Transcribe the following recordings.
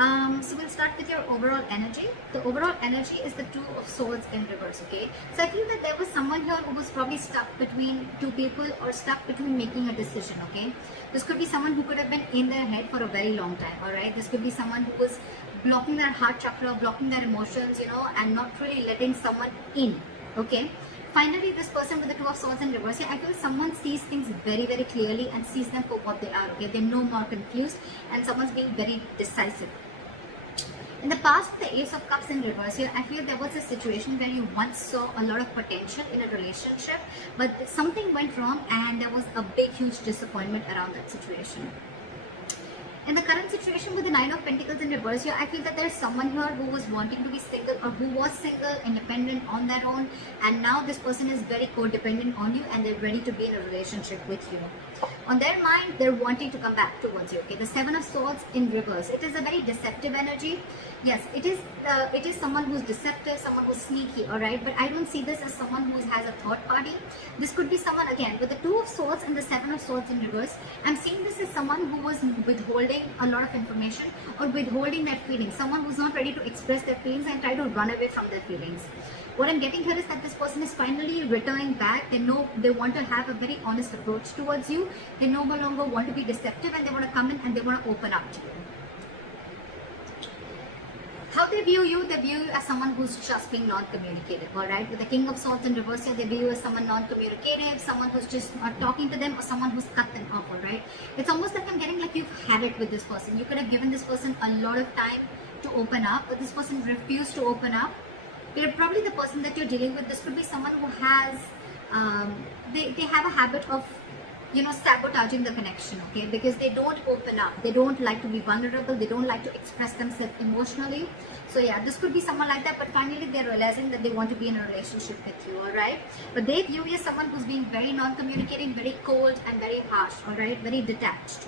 So we'll start with your overall energy. The overall energy is the Two of Swords in reverse, okay? So I feel that there was someone here who was probably stuck between two people or stuck between making a decision, okay? This could be someone who could have been in their head for a very long time, all right? This could be someone who was blocking their heart chakra, blocking their emotions, and not really letting someone in, okay? Finally, this person with the Two of Swords in reverse, I feel someone sees things very, very clearly and sees them for what they are, okay? They're no more confused and someone's being very decisive. In the past, the Ace of Cups in reverse here, I feel there was a situation where you once saw a lot of potential in a relationship, but something went wrong and there was a big, huge disappointment around that situation. In the current situation with the Nine of Pentacles in reverse here, I feel that there is someone here who was wanting to be single or who was single, independent on their own, and now this person is very codependent on you and they're ready to be in a relationship with you. On their mind, they're wanting to come back towards you, okay? The Seven of Swords in reverse. It is a very deceptive energy. Yes, it is someone who's deceptive, someone who's sneaky, all right? But I don't see this as someone who has a third party. This could be someone, again, with the Two of Swords and the Seven of Swords in reverse. I'm seeing this as someone who was withholding a lot of information or withholding their feelings. Someone who's not ready to express their feelings and try to run away from their feelings. What I'm getting here is that this person is finally returning back. They know they want to have a very honest approach towards you. They no longer want to be deceptive and they want to come in and they want to open up to you. How they view you as someone who's just being non-communicative, alright? With the King of Swords in reverse here, they view you as someone non-communicative, someone who's just not talking to them or someone who's cut them off, alright? It's almost like I'm getting like you've had it with this person. You could have given this person a lot of time to open up, but this person refused to open up. They're probably the person that you're dealing with. This could be someone who has, they have a habit of, sabotaging the connection, okay? Because they don't open up. They don't like to be vulnerable. They don't like to express themselves emotionally. So yeah, this could be someone like that, but finally they're realizing that they want to be in a relationship with you, alright? But they view you as someone who's being very non-communicating, very cold and very harsh, alright? Very detached.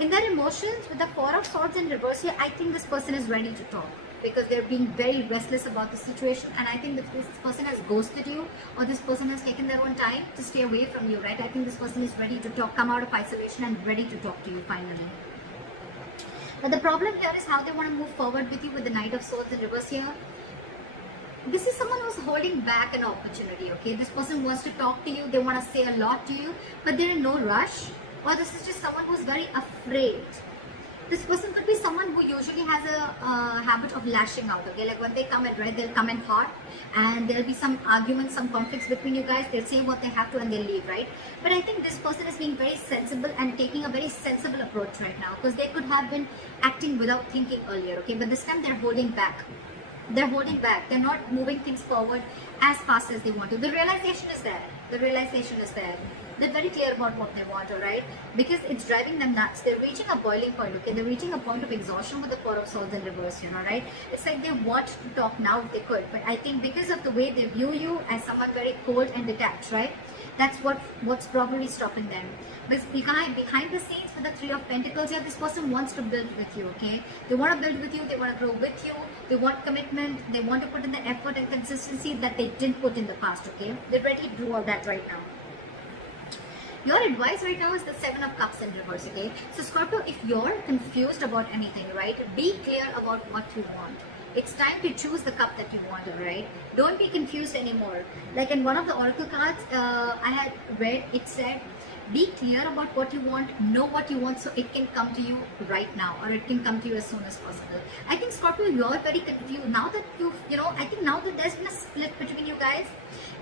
In their emotions, with the Four of Swords in reverse here, I think this person is ready to talk because they're being very restless about the situation, and I think this person has ghosted you or this person has taken their own time to stay away from you, right? I think this person is ready to talk, come out of isolation and ready to talk to you finally. But the problem here is how they want to move forward with you with the Knight of Swords in reverse here. This is someone who's holding back an opportunity, okay? This person wants to talk to you, they want to say a lot to you, but they're in no rush, or this is just someone who's very afraid. This person could be someone who usually has a habit of lashing out, okay? Like when they come in, right, they'll come in hot and there'll be some arguments, some conflicts between you guys. They'll say what they have to and they'll leave, right? But I think this person is being very sensible and taking a very sensible approach right now because they could have been acting without thinking earlier, okay? But this time they're holding back. They're holding back. They're not moving things forward as fast as they want to. The realization is there. The realization is there. They're very clear about what they want, alright? Because it's driving them nuts. They're reaching a boiling point, okay? They're reaching a point of exhaustion with the Four of Swords in reverse, alright? It's like they want to talk now if they could. But I think because of the way they view you as someone very cold and detached, right? That's what's probably stopping them. But behind the scenes with the Three of Pentacles here, this person wants to build with you, okay? They want to build with you, they want to grow with you, they want commitment, they want to put in the effort and consistency that they didn't put in the past, okay? They're ready to do all that right now. Your advice right now is the Seven of Cups in reverse, okay? So Scorpio, if you're confused about anything, right, be clear about what you want. It's time to choose the cup that you want, right? Don't be confused anymore. Like in one of the oracle cards I had read, it said, be clear about what you want, know what you want so it can come to you right now or it can come to you as soon as possible. I think Scorpio, you're very confused. Now that I think now that there's been a split between you guys,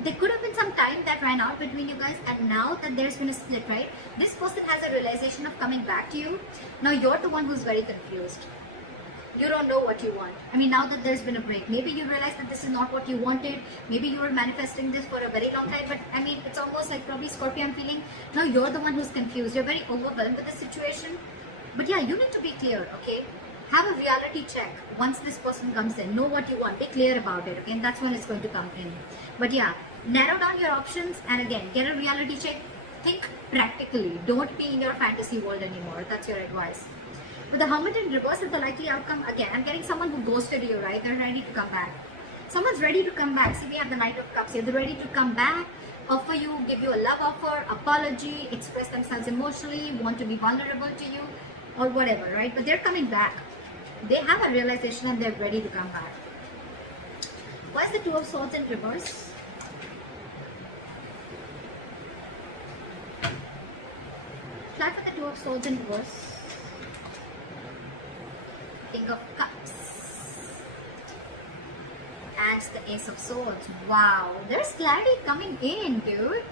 there could have been some time that ran out between you guys, and now that there's been a split, right? This person has a realization of coming back to you. Now you're the one who's very confused. You don't know what you want. I mean, now that there's been a break, maybe you realize that this is not what you wanted. Maybe you were manifesting this for a very long time, but I mean, it's almost like probably Scorpio, I'm feeling, now you're the one who's confused. You're very overwhelmed with the situation. But yeah, you need to be clear, okay? Have a reality check once this person comes in. Know what you want. Be clear about it, okay? And that's when it's going to come in. But yeah, narrow down your options and again, get a reality check. Think practically. Don't be in your fantasy world anymore. That's your advice. With the Hermit in reverse is the likely outcome. Again, I'm getting someone who ghosted you, right? They're ready to come back. Someone's ready to come back. See, we have the Knight of Cups here. They're ready to come back, offer you, give you a love offer, apology, express themselves emotionally, want to be vulnerable to you, or whatever, right? But they're coming back. They have a realization and they're ready to come back. Why is the Two of Swords in reverse? Fly for the Two of Swords in reverse. King of Cups. And the Ace of Swords. Wow, there's clarity coming in, dude.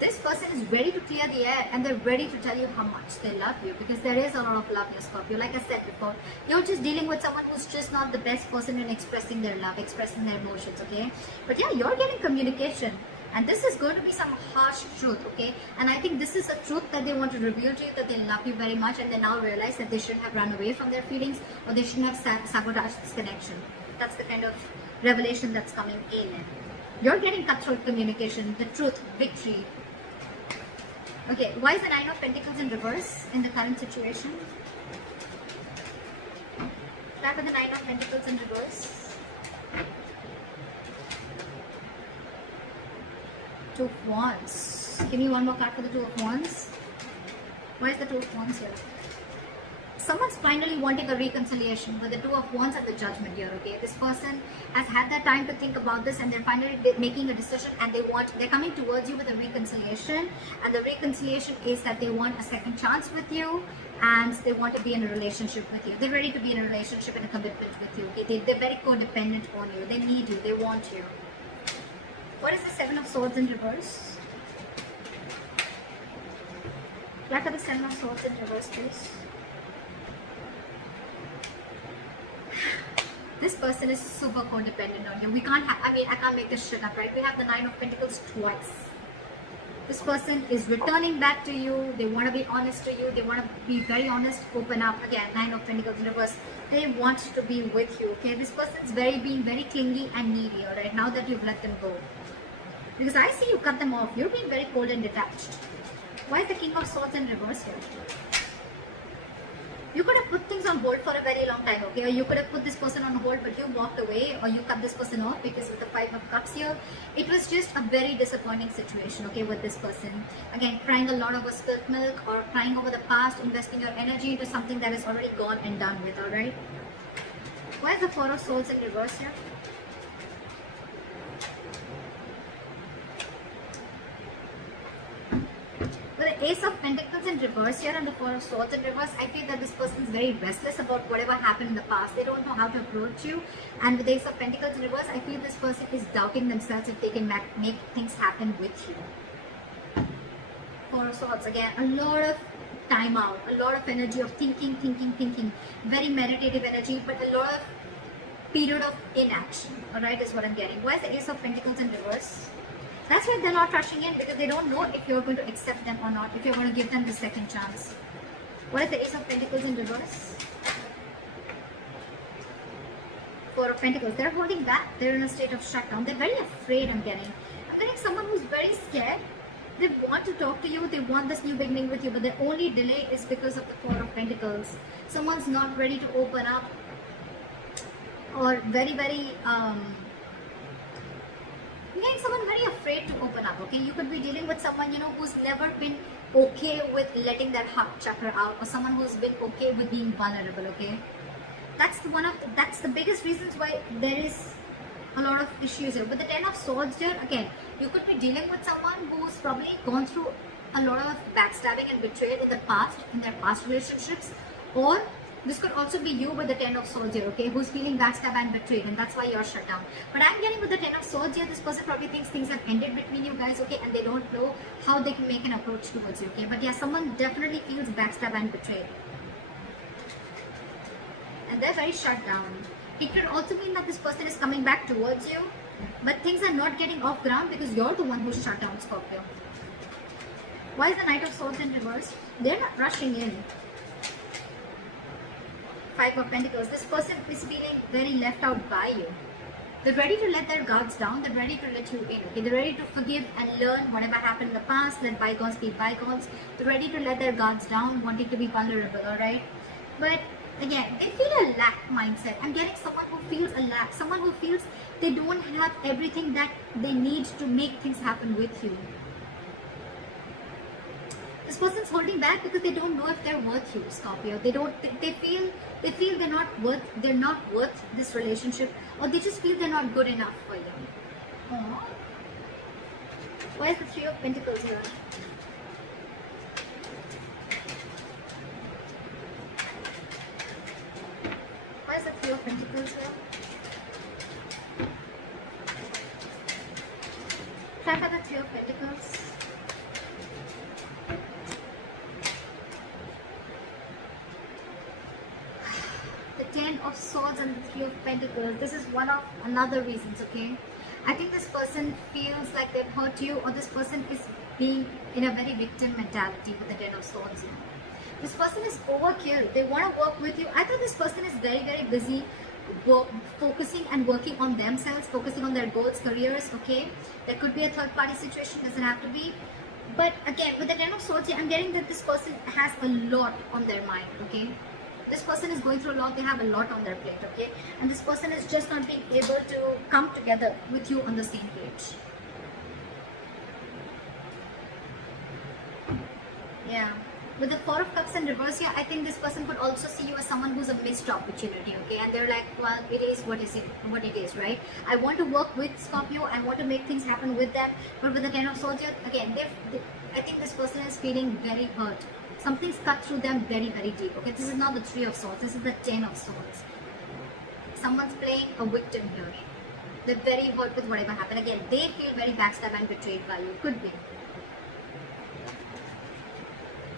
This person is ready to clear the air and they're ready to tell you how much they love you, because there is a lot of love here, Scorpio. Like I said before, you're just dealing with someone who's just not the best person in expressing their love, expressing their emotions, okay? But yeah, you're getting communication. And this is going to be some harsh truth, okay? And I think this is a truth that they want to reveal to you, that they love you very much, and they now realize that they shouldn't have run away from their feelings, or they shouldn't have sabotaged this connection. That's the kind of revelation that's coming in. You're getting cutthroat communication, the truth, victory. Okay, why is the Nine of Pentacles in reverse in the current situation? Try for the Nine of Pentacles in reverse. Two of Wands. Give me one more card for the Two of Wands. Why is the Two of Wands here? Someone's finally wanting a reconciliation with the Two of Wands and the Judgment here, okay? This person has had their time to think about this and they're finally making a decision, and they're coming towards you with a reconciliation, and the reconciliation is that they want a second chance with you and they want to be in a relationship with you. They're ready to be in a relationship and a commitment with you, okay? They're very codependent on you. They need you. They want you. What is the Seven of Swords in reverse? What are the Seven of Swords in reverse, please? This person is super codependent on you. We can't have, I can't make this shit up, right? We have the Nine of Pentacles twice. This person is returning back to you. They want to be honest to you. They want to be very honest, open up. Again, Nine of Pentacles in reverse. They want to be with you, okay? This person is being very clingy and needy, alright? Now that you've let them go. Because I see you cut them off. You're being very cold and detached. Why is the King of Swords in reverse here? You could have put things on hold for a very long time, okay? Or you could have put this person on hold, but you walked away, or you cut this person off, because with the Five of Cups here, it was just a very disappointing situation, okay, with this person. Again, crying a lot over spilt milk, or crying over the past, investing your energy into something that is already gone and done with, alright? Why is the Four of Swords in reverse here? With the Ace of Pentacles in reverse here and the Four of Swords in reverse, I feel that this person is very restless about whatever happened in the past. They don't know how to approach you. And with the Ace of Pentacles in reverse, I feel this person is doubting themselves if they can make things happen with you. Four of Swords, again, a lot of time out, a lot of energy of thinking. Very meditative energy, but a lot of period of inaction, alright, is what I'm getting. Why is the Ace of Pentacles in reverse? That's why they're not rushing in, because they don't know if you're going to accept them or not, if you're going to give them the second chance. What is the Ace of Pentacles in reverse? Four of Pentacles. They're holding back. They're in a state of shutdown. They're very afraid, I'm getting. I'm getting someone who's very scared. They want to talk to you. They want this new beginning with you, but the only delay is because of the Four of Pentacles. Someone's not ready to open up, or very someone very afraid to open up, okay? You could be dealing with someone, who's never been okay with letting their heart chakra out, or someone who's been okay with being vulnerable, okay? That's the biggest reasons why there is a lot of issues here. With the Ten of Swords here, again, you could be dealing with someone who's probably gone through a lot of backstabbing and betrayal in their past relationships, or this could also be you with the Ten of Swords here, okay, who's feeling backstabbed and betrayed, and that's why you're shut down. But I'm getting with the Ten of Swords here, this person probably thinks things have ended between you guys, okay, and they don't know how they can make an approach towards you, okay. But yeah, someone definitely feels backstabbed and betrayed, and they're very shut down. It could also mean that this person is coming back towards you, but things are not getting off ground because you're the one who's shut down, Scorpio. Why is the Knight of Swords in reverse? They're not rushing in. Five of Pentacles. This person is feeling very left out by you. They're ready to let their guards down. They're ready to let you in. Okay? They're ready to forgive and learn whatever happened in the past. Let bygones be bygones. They're ready to let their guards down, wanting to be vulnerable, alright? But again, they feel a lack mindset. I'm getting someone who feels a lack. Someone who feels they don't have everything that they need to make things happen with you. This person's holding back because they don't know if they're worth you, Scorpio. They feel they're not worth this relationship, or they just feel they're not good enough for you. Aww. Why is the Three of Pentacles here? Why is the Three of Pentacles here? Try for the Three of Pentacles. The Ten of Swords and the Three of Pentacles. This is one of another reasons, okay? I think this person feels like they've hurt you, or this person is being in a very victim mentality with the Ten of Swords here. This person is overkill. They want to work with you. I thought this person is very, very busy focusing and working on themselves, focusing on their goals, careers, okay? There could be a third party situation, doesn't have to be. But again, with the Ten of Swords, I'm getting that this person has a lot on their mind, okay? This person is going through a lot, they have a lot on their plate, okay? And this person is just not being able to come together with you on the same page. Yeah. With the Four of Cups in reverse here, I think this person could also see you as someone who's a missed opportunity, okay? And they're like, well, it is what it is, right? I want to work with Scorpio, I want to make things happen with them, but with the Ten of Swords here, again, I think this person is feeling very hurt. Something's cut through them very, very deep, okay? This is not the Three of Swords, this is the Ten of Swords. Someone's playing a victim here. They're very hurt with whatever happened. Again, they feel very backstabbed and betrayed by you. Could be.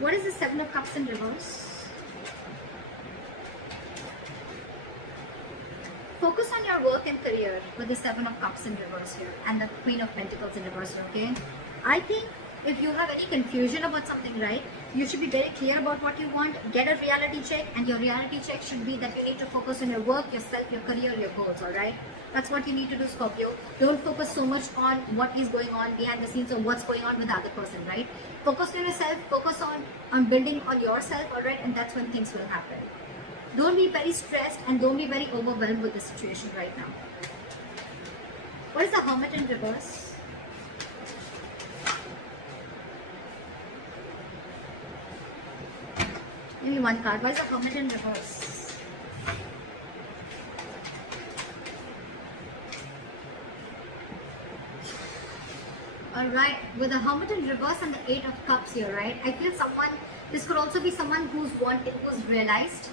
What is the Seven of Cups in reverse? Focus on your work and career with the Seven of Cups in reverse here and the Queen of Pentacles in reverse here, okay? I think if you have any confusion about something, right, you should be very clear about what you want. Get a reality check, and your reality check should be that you need to focus on your work, yourself, your career, your goals, alright? That's what you need to do, Scorpio. Don't focus so much on what is going on behind the scenes or what's going on with the other person, right? Focus on yourself, focus on building on yourself, alright? And that's when things will happen. Don't be very stressed and don't be very overwhelmed with the situation right now. What is the Hermit in reverse? Only one card. Why is the Hermit in reverse? Alright, with the Hermit in reverse and the Eight of Cups here, right? I feel this could also be someone who's realized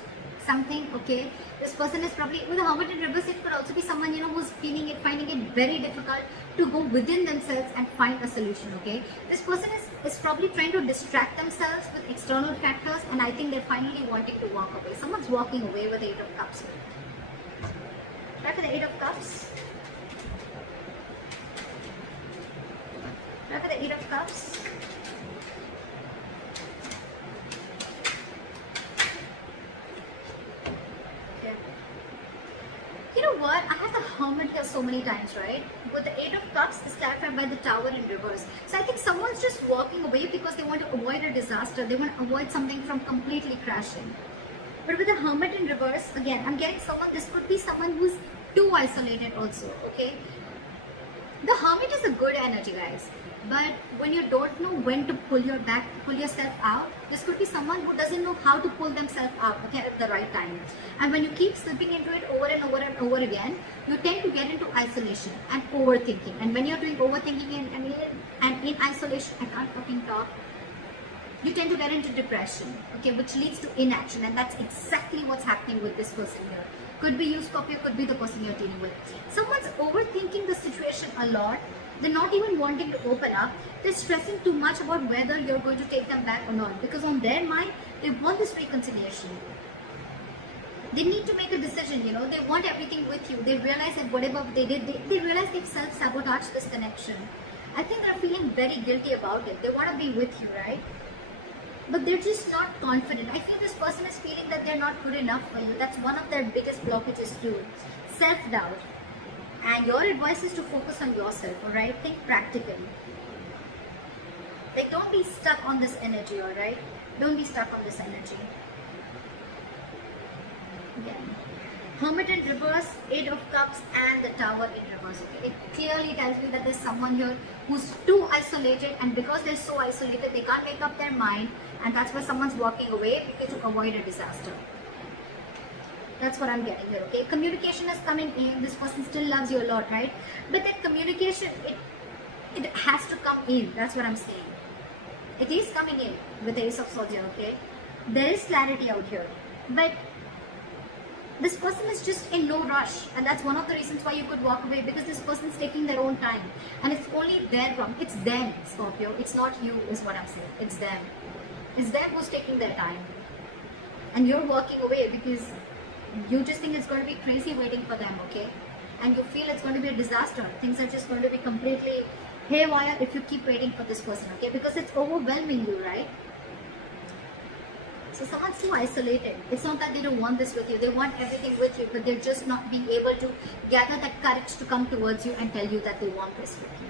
something, okay? This person is probably, with the Hermit in reverse, it could also be someone, who's finding it very difficult to go within themselves and find a solution, okay? This person is probably trying to distract themselves with external factors, and I think they're finally wanting to walk away. Someone's walking away with the Eight of Cups here. Try for the Eight of Cups. Try for the Eight of Cups. You know what? I had the Hermit here so many times, right? With the Eight of Cups, is clarified by the Tower in reverse. So I think someone's just walking away because they want to avoid a disaster. They want to avoid something from completely crashing. But with the Hermit in reverse, again, I'm getting this could be someone who's too isolated also, okay? The Hermit is a good energy, guys. But when you don't know when to pull yourself out, this could be someone who doesn't know how to pull themselves out, okay, at the right time. And when you keep slipping into it over and over and over again, you tend to get into isolation and overthinking. And when you're doing overthinking and in isolation, I can't fucking talk, you tend to get into depression, okay, which leads to inaction. And that's exactly what's happening with this person here. Could be you, Scorpio, could be the person you're dealing with. Someone's overthinking the situation a lot. They're not even wanting to open up. They're stressing too much about whether you're going to take them back or not. Because on their mind, they want this reconciliation. They need to make a decision, They want everything with you. They realize that whatever they did, they realize they've self-sabotaged this connection. I think they're feeling very guilty about it. They want to be with you, right? But they're just not confident. I feel this person is feeling that they're not good enough for you. That's one of their biggest blockages too. Self-doubt. And your advice is to focus on yourself, alright? Think practically. Like, don't be stuck on this energy, alright? Don't be stuck on this energy. Again. Hermit in reverse, Eight of Cups, and the Tower in reverse. Okay? It clearly tells me that there's someone here who's too isolated, and because they're so isolated, they can't make up their mind, and that's why someone's walking away, because to avoid a disaster. That's what I'm getting here, okay? Communication is coming in. This person still loves you a lot, right? But that communication, it has to come in. That's what I'm saying. It is coming in with the Ace of Swords here, okay? There is clarity out here. But this person is just in no rush, and that's one of the reasons why you could walk away, because this person is taking their own time, and it's only their problem. It's them, Scorpio. It's not you, is what I'm saying. It's them. It's them who's taking their time, and you're walking away because you just think it's going to be crazy waiting for them, okay? And you feel it's going to be a disaster. Things are just going to be completely haywire if you keep waiting for this person, okay? Because it's overwhelming you, right? So someone's so isolated. It's not that they don't want this with you. They want everything with you, but they're just not being able to gather that courage to come towards you and tell you that they want this with you.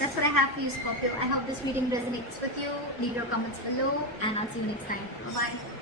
That's what I have for you, Scorpio. I hope this reading resonates with you. Leave your comments below, and I'll see you next time. Bye-bye.